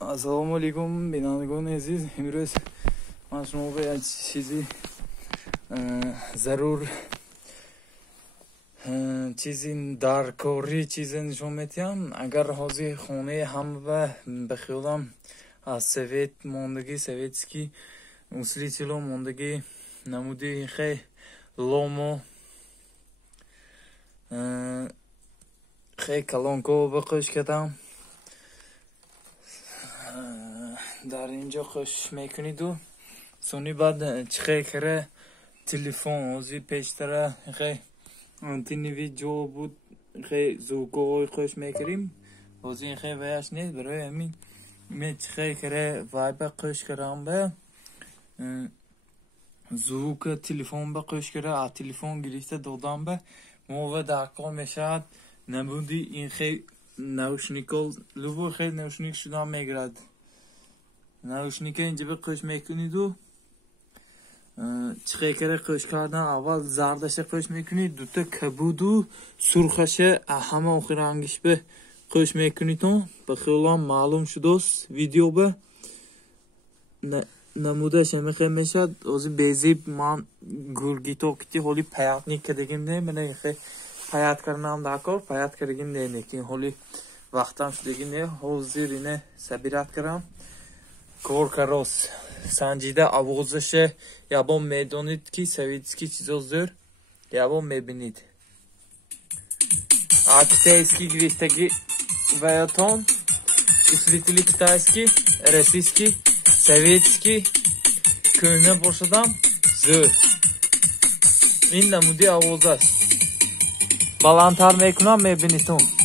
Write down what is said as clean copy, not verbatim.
Assalomu alaykum binonagon aziz. Imroz man shunga یک چیزی ضرور چیزی دارکاری چیزی نشون میدم. اگر حاضر خونه هم و بخیالم از سویت موندگی سویتسکی اصلی چلو موندگی نمودی خیلی لومو خیلی کلونکو بقش کردم. در اینجا خوش میکنید و سونی بعد چخه کره تلفن اوزی پیشتره خیلی آنتینی ویدیو بود خیلی زوگوی خوش میکنیم اوزی خیلی ویش نیست برای همین می چخه کره وایبه خوش کرم به زوگ تلفن به خوش کره تلفن گریسته دادم به موه درکار میشد نبودی این خیلی نوشنیکل لبو خیلی نوشنیک شدن میگرد. نوشنیکه اینجا به قش میکنید و چخه کره قش کردن اول زردش قش میکنید دوتا کبود و سرخش همه آخر رنگش به قش میکنید و بخیلی معلوم شدوست ویدیو به نمودش همه خیلی میشد اوزی بیزی من گرگیتو کتی حالی پیات نیک کدگیم نه منه خیلی پیات کرنم داکار پیات کردگیم نه نیکین حالی وقتم شدگیم نه حوزیر اینه سبیرات کرم کورکاروس سنجیده آوازش یا میدونید که سویتسکی چیزا زور یا میبینید آکتایسکی گریستگی ویاتون اسلیتلی کتایسکی رسیسکی سویتسکی کöyüne boşadan zor این نمودی آوازش بالانتر میکنم میبینیتون